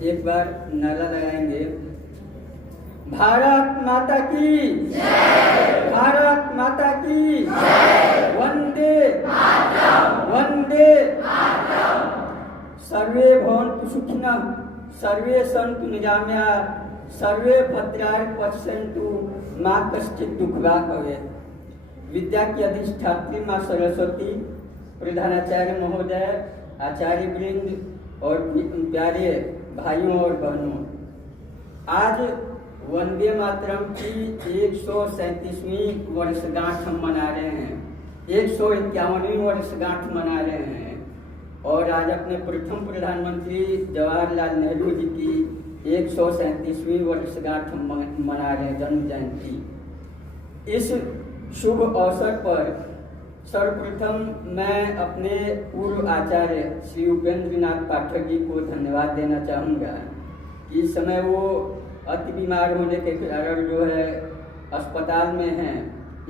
एक बार नारा लगाएंगे। भारत माता की जय, भारत माता की जय, वंदे मातरम, वंदे मातरम। सर्वे भवन्तु सुखिनः, सर्वे सन्तु निरामयाः, सर्वे भद्राणि पश्यन्तु, मा कश्चित् दुःखभाग् भवेत्। विद्या की अधिष्ठात्री माँ सरस्वती, प्रधानाचार्य महोदय, आचार्य वृंद और प्यारे भाइयों और बहनों, आज वंदे मातरम की 137वीं वर्षगांठ हम मना रहे हैं, 151वीं वर्षगांठ मना रहे हैं। और आज अपने प्रथम प्रधानमंत्री जवाहरलाल नेहरू जी की 137वीं वर्षगांठ हम मना रहे हैं, जन्म जयंती। इस शुभ अवसर पर सर्वप्रथम मैं अपने पूर्व आचार्य श्री उपेंद्र नाथ पाठक जी को धन्यवाद देना चाहूँगा कि इस समय वो अति बीमार होने के कारण जो है अस्पताल में हैं।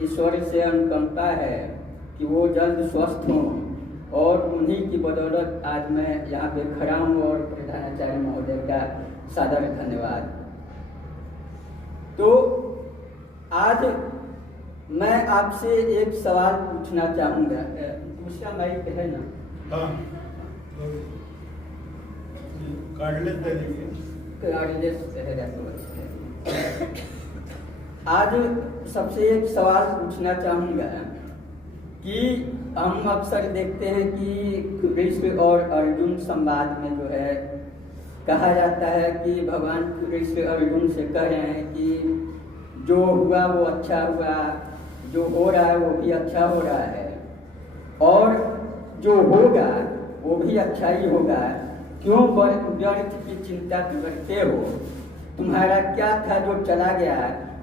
ईश्वर से अनुकंपा है कि वो जल्द स्वस्थ हों और उन्हीं की बदौलत आज मैं यहाँ पे खड़ा हूँ और प्रधानाचार्य महोदय का सादर धन्यवाद। तो आज मैं आपसे एक सवाल पूछना चाहूँगा। दूसरा माइक है ना? हाँ, आज सबसे एक सवाल पूछना चाहूँगा कि हम अक्सर देखते हैं कि कृष्ण और अर्जुन संवाद में जो है कहा जाता है कि भगवान कृष्ण अर्जुन से कह रहे हैं कि जो हुआ वो अच्छा हुआ, जो हो रहा है वो भी अच्छा हो रहा है, और जो होगा वो भी अच्छा ही होगा। क्यों व्यर्थ की चिंता करते हो? तुम्हारा क्या था जो चला गया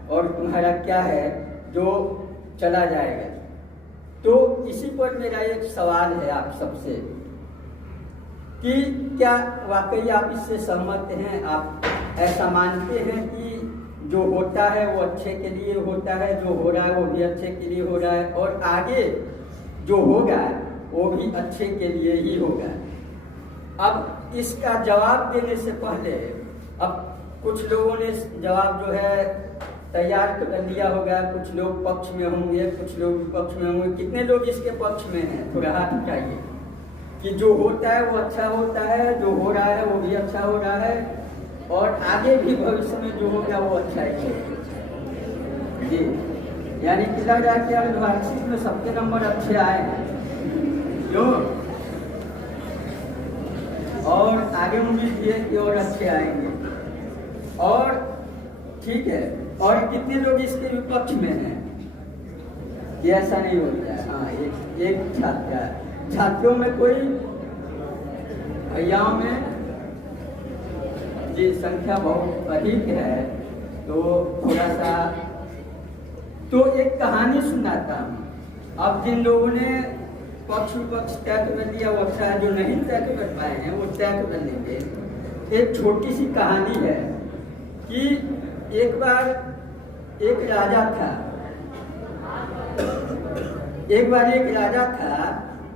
और तुम्हारा क्या है जो चला जाएगा। तो इसी पर मेरा एक सवाल है आप सबसे कि क्या वाकई आप इससे सहमत हैं? आप ऐसा मानते हैं कि जो होता है वो अच्छे के लिए होता है, जो हो रहा है वो भी अच्छे के लिए हो रहा है, और आगे जो होगा वो भी अच्छे के लिए ही होगा? अब इसका जवाब देने से पहले अब कुछ लोगों ने जवाब जो है तैयार कर लिया होगा, कुछ लोग पक्ष में होंगे, कुछ लोग विपक्ष में होंगे। कितने लोग इसके पक्ष में हैं? थोड़ा हाथ उठाइए कि जो होता है वो अच्छा होता है, जो हो रहा है वो भी अच्छा हो रहा है, और आगे भी भविष्य में जो होगा वो अच्छा ही होगा। जी, यानी कि लग रहा है कि मार्कशीट में सबके नंबर अच्छे आए हैं, क्यों? और आगे उम्मीद है कि और अच्छे आएंगे। और ठीक है, और कितने लोग इसके विपक्ष में हैं कि ऐसा नहीं होता है? हाँ, एक छात्रों में कोई, भैयाओं में जी संख्या बहुत अधिक है। तो थोड़ा सा तो एक कहानी सुनाता हूँ। अब जिन लोगों ने पक्ष विपक्ष तय कर लिया वो अच्छा है, जो नहीं तय कर पाए हैं वो तय कर लेंगे। एक छोटी सी कहानी है कि एक बार एक राजा था,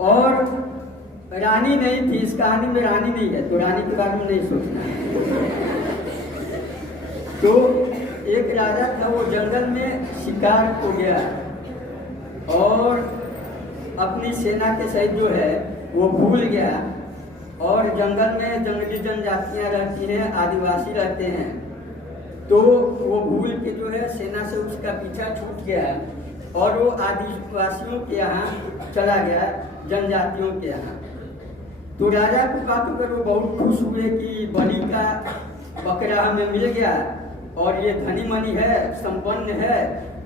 और रानी नहीं थी। इस कहानी में रानी नहीं है तो रानी के बारे में नहीं सोचना है। तो एक राजा था, वो जंगल में शिकार को गया और अपनी सेना के सहित जो है वो भूल गया। और जंगल में जंगली जनजातियां रहती हैं, आदिवासी रहते हैं, तो वो भूल के जो है सेना से उसका पीछा छूट गया और वो आदिवासियों के यहाँ चला गया, जनजातियों के यहाँ। तो राजा को पाकर वो बहुत खुश हुए कि बलि का बकरा हमें मिल गया और ये धनी मनी है, संपन्न है,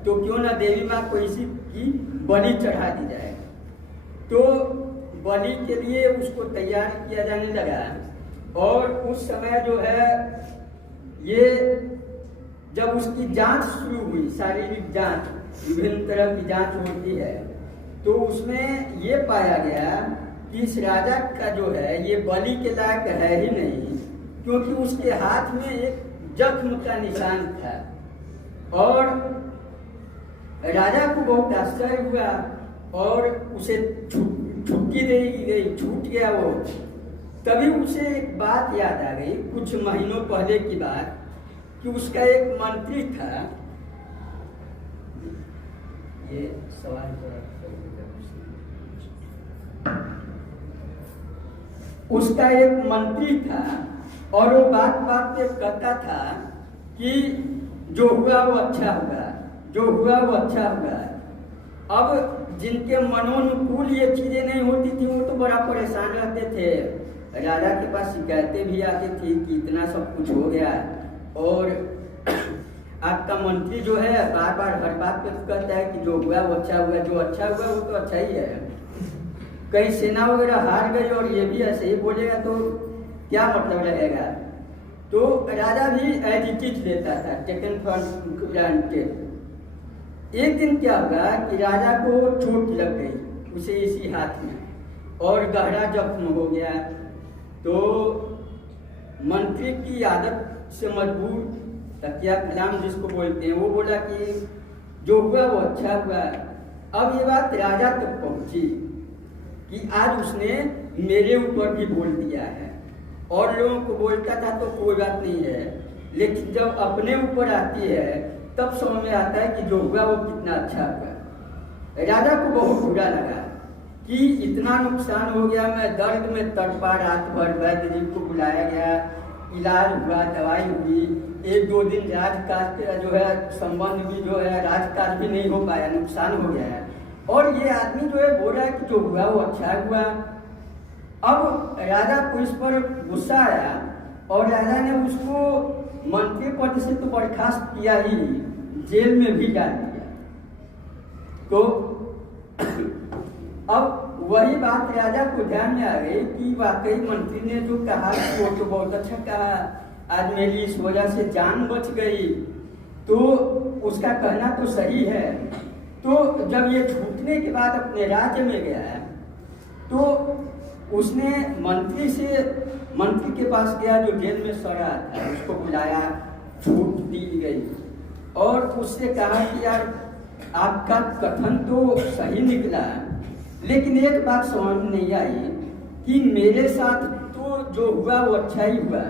तो क्यों ना देवी माँ को इसी की बलि चढ़ा दी जाए। तो बलि के लिए उसको तैयार किया जाने लगा। और उस समय जो है ये जब उसकी जांच शुरू हुई, शारीरिक जांच, विभिन्न तरह की जांच होती है, तो उसमें ये पाया गया कि इस राजा का जो है ये बलि के लायक है ही नहीं, क्योंकि उसके हाथ में एक जख्म का निशान था। और राजा को बहुत आश्चर्य हुआ और उसे छुट्टी दे दी गई, छूट गया वो। तभी उसे एक बात याद आ गई, कुछ महीनों पहले की बात, कि उसका एक मंत्री था। ये सवाल उसका एक मंत्री था और वो बात बात पे कहता था कि जो हुआ वो अच्छा होगा, जो हुआ वो अच्छा होगा। अब जिनके मनोनुकूल ये चीजें नहीं होती थी वो तो बड़ा परेशान रहते थे। राजा के पास शिकायतें भी आती थी कि इतना सब कुछ हो गया और आपका मंत्री जो है बार बार हर बात पे कहता है कि जो हुआ वो अच्छा हुआ, जो अच्छा हुआ वो तो अच्छा ही है। कहीं सेना वगैरह हार गई और ये भी ऐसे ही बोलेगा तो क्या मतलब रहेगा। तो राजा भी एज इट इज लेता था, टेकन फॉर ग्रांटेड। एक दिन क्या हुआ कि राजा को चोट लग गई उसे इसी हाथ में और गहरा जख्म हो गया। तो मंत्री की आदत से मजबूर तकिया कलाम जिसको बोलते हैं, वो बोला कि जो हुआ वो अच्छा हुआ। अब ये बात राजा तक पहुंची कि आज उसने मेरे ऊपर भी बोल दिया है। और लोगों को बोलता था तो कोई बात नहीं है, लेकिन जब अपने ऊपर आती है तब समझ में आता है कि जो हुआ वो कितना अच्छा हुआ। राजा को बहुत बुरा लगा कि इतना नुकसान हो गया, मैं दर्द में तड़पा, रात भर वैद्य जी को बुलाया गया, इलाज हुआ, दवाई हुई, एक दो दिन राजकाज का जो है संबंध भी जो है राजकाज भी नहीं हो पाया, नुकसान हो गया है। और ये आदमी जो है बोल रहा है कि जो हुआ वो अच्छा हुआ। अब राजा को इस पर गुस्सा आया और राजा ने उसको मंत्री पद से तो बर्खास्त किया ही, जेल में भी डाल दिया। तो अब वही बात राजा को ध्यान में आ गई कि वाकई मंत्री ने जो कहा वो तो बहुत अच्छा कहा, आज मेरी इस वजह से जान बच गई, तो उसका कहना तो सही है। तो जब ये छूटने के बाद अपने राज्य में गया तो उसने मंत्री के पास गया जो जेल में सड़ा था, उसको बुलाया, छूट दी गई और उससे कहा कि यार आपका कथन तो सही निकला, लेकिन एक बात समझ में नहीं आई कि मेरे साथ तो जो हुआ वो अच्छा ही हुआ,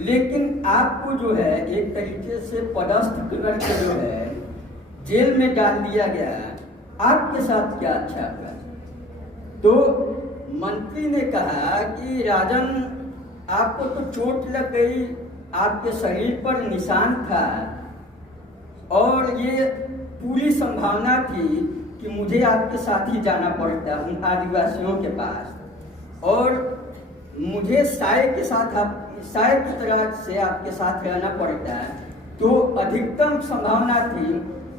लेकिन आपको जो है एक तरीके से पदस्थ करके जो है जेल में डाल दिया गया, आपके साथ क्या अच्छा हुआ। तो मंत्री ने कहा कि राजन आपको तो चोट लग गई, आपके शरीर पर निशान था और ये पूरी संभावना थी कि मुझे आपके साथ ही जाना पड़ता उन आदिवासियों के पास और मुझे शायद की तरह से आपके साथ रहना पड़ता है। तो अधिकतम संभावना थी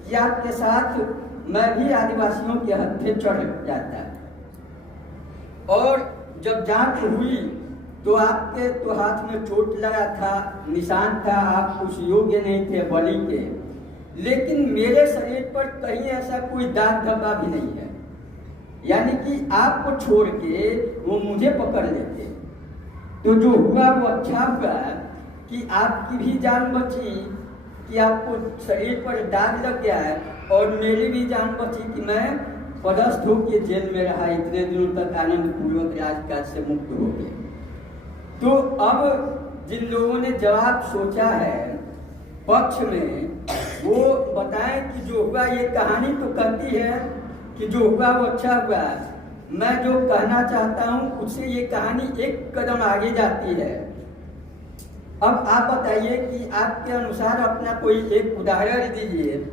कि आपके साथ मैं भी आदिवासियों के हत्थे चढ़ जाता। और जब जांच हुई तो आपके तो हाथ में चोट लगा था, निशान था, आप उस योग्य नहीं थे बलि के, लेकिन मेरे शरीर पर कहीं ऐसा कोई दाग धब्बा भी नहीं है, यानी कि आपको छोड़ के वो मुझे पकड़ लेते। तो जो हुआ वो अच्छा हुआ कि आपकी भी जान बची, कि आपको शरीर पर दाग लग गया है, और मेरी भी जान बची कि मैं पदस्थ होकर जेल में रहा इतने दिनों तक, आनंद पूर्वक राजकाज से मुक्त हो गए। तो अब जिन लोगों ने जवाब सोचा है पक्ष में, वो बताएं कि जो हुआ, ये कहानी तो कहती है कि जो हुआ वो अच्छा हुआ। मैं जो कहना चाहता हूँ उससे ये कहानी एक कदम आगे जाती है। अब आप बताइए कि आपके अनुसार अपना कोई एक उदाहरण दीजिए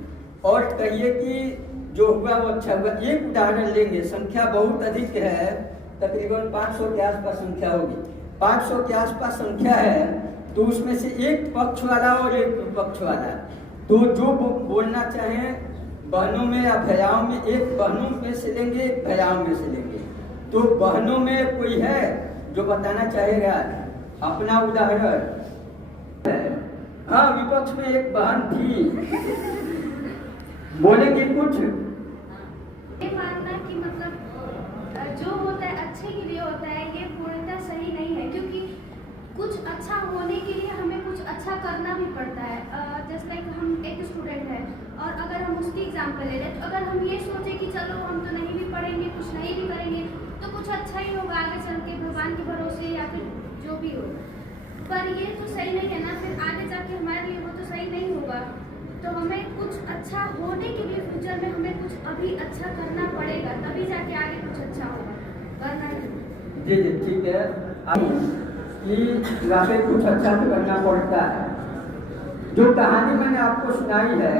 और कहिए कि जो हुआ वो अच्छा हुआ। एक उदाहरण लेंगे, संख्या बहुत अधिक है, तकरीबन 500 के आसपास संख्या होगी, 500 के आसपास संख्या है, तो उसमें से एक पक्ष वाला और एक विपक्ष वाला। तो जो बोलना चाहें बहनों में या भैयाओं में, एक बहनों में से लेंगे, एक भैयाओं में से लेंगे। तो बहनों में कोई है जो बताना चाहेगा अपना उदाहरण? हाँ, विपक्ष में एक बहन थी, बोलेंगे कुछ? ये मानना कि मतलब जो होता है अच्छे के लिए होता है, ये पूर्णतः सही नहीं है, क्योंकि कुछ अच्छा होने के लिए हमें कुछ अच्छा करना भी पड़ता है। जस्ट लाइक हम एक स्टूडेंट है और अगर हम उसकी एग्जाम्पल ले लें, तो अगर हम ये सोचें कि चलो हम तो नहीं भी पढ़ेंगे, कुछ नहीं भी करेंगे, तो कुछ अच्छा ही होगा आगे चल के, भगवान के भरोसे या फिर जो भी हो। पर ये तो सही नहीं है ना, फिर आगे जाके हमारे लिए वो तो सही नहीं होगा। तो हमें कुछ अच्छा होने के लिए फ्यूचर में हमें कुछ अभी अच्छा करना पड़ेगा, तभी जाके आगे कुछ अच्छा होगा, वरना नहीं। जी जी ठीक है। अब कि यहाँ पे कुछ अच्छा तो करना पड़ता है। जो कहानी मैंने आपको सुनाई है,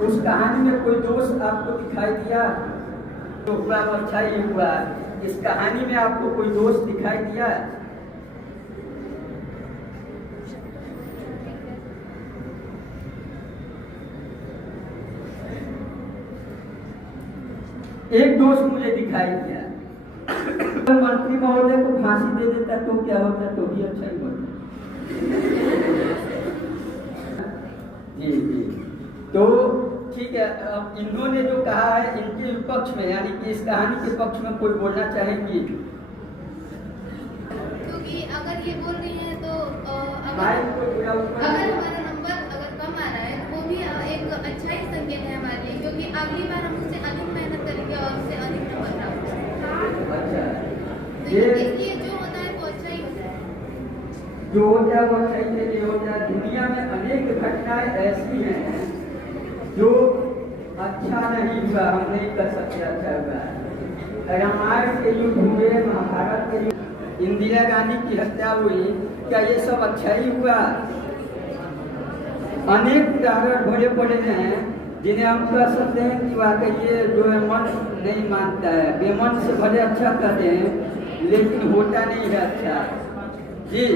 उस कहानी में कोई दोष आपको दिखाई दिया तो हुआ वो अच्छा ही हुआ। इस कहानी में आपको कोई दोष दिखाई दिया? एक दोष मुझे दिखाई दिया। अगर मंत्री महोदय को फांसी दे देता तो क्या होता? तो भी अच्छा ही होता। जी जी, तो ठीक है। अब इन्होंने जो कहा है इनके विपक्ष में, यानी कि इस कहानी के पक्ष में कोई बोलना चाहेंगी? क्योंकि अगर ये बोल रही हैं तो माइक को पूरा अगर हमारा नंबर अगर कम आ रहा है तो वो भी एक अच्छा ही संकेत है हमारे लिए, क्योंकि अगली बार हम उससे अधिक मेहनत करेंगे और उससे अधिक नंबर प्राप्त करेंगे। अच्छा, तो ये इसलिए जो होता है वो अच्छा ही होता है। जो हो जाए वो सही से नहीं हो जाए। दुनिया में अनेक घटनाएं ऐसी हैं जो अच्छा नहीं हुआ, हम नहीं कर सकते अच्छा हुआ। रामायण के युग हुए, महाभारत के युग, इंदिरा गांधी की हत्या हुई, क्या ये सब अच्छा ही हुआ? अनेक उदाहरण बड़े बड़े हैं जिन्हें हम कह सकते हैं कि वाकई ये जो है मन नहीं मानता है, बेमन से भले अच्छा कहते हैं लेकिन होता नहीं है अच्छा। जी,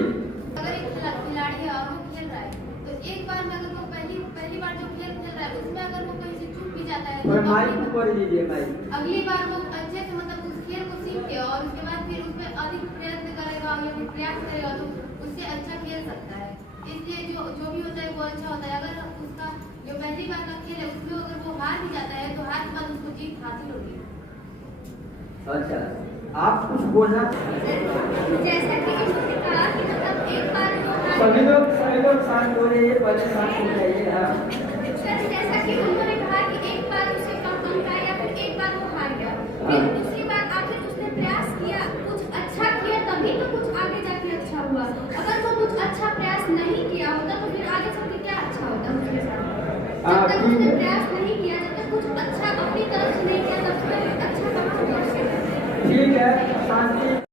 अगर एक खिलाड़ी है और वो खेल रहा है तो एक बार में अगर वो पहली बार जो खेल खेल रहा है उसमें अगर वो कहीं से चूक भी जाता है और तो माइक ऊपर लीजिए माइक। अगली बार वो अच्छे से मतलब उस खेल को सीख के और उसके बाद फिर उसमें अधिक प्रयत्न करेगा या फिर प्रयास करेगा तो उससे अच्छा खेल सकता है। इसलिए जो भी होता है वो अच्छा होता है। अगर उसका जो पहली बार का खेल है उसमें अगर वो हार भी जाता है तो हार के बाद उसको जीत हासिल होगी। अच्छा, आप कुछ बोलना? जैसा कि इन्होंने कहा कि मतलब एक बार सभी लोग शांत हो रहे हैं, पहले शांत हो जाइए। हाँ, सर, जैसा कि उन्होंने कहा कि एक बार उसे कम अंक आया या फिर एक बार वो हार गया, फिर दूसरी बार आखिर उसने प्रयास किया, कुछ अच्छा किया, तभी तो कुछ आगे जाके अच्छा हुआ। अगर वो कुछ अच्छा प्रयास नहीं किया होता तो फिर आगे चल के क्या अच्छा होता उसके साथ? जब तक उसने प्रयास नहीं किया, जब तक कुछ अच्छा अपनी तरफ से नहीं किया, तब तक अच्छा कहाँ होगा उसके साथ? ठीक है, शांति।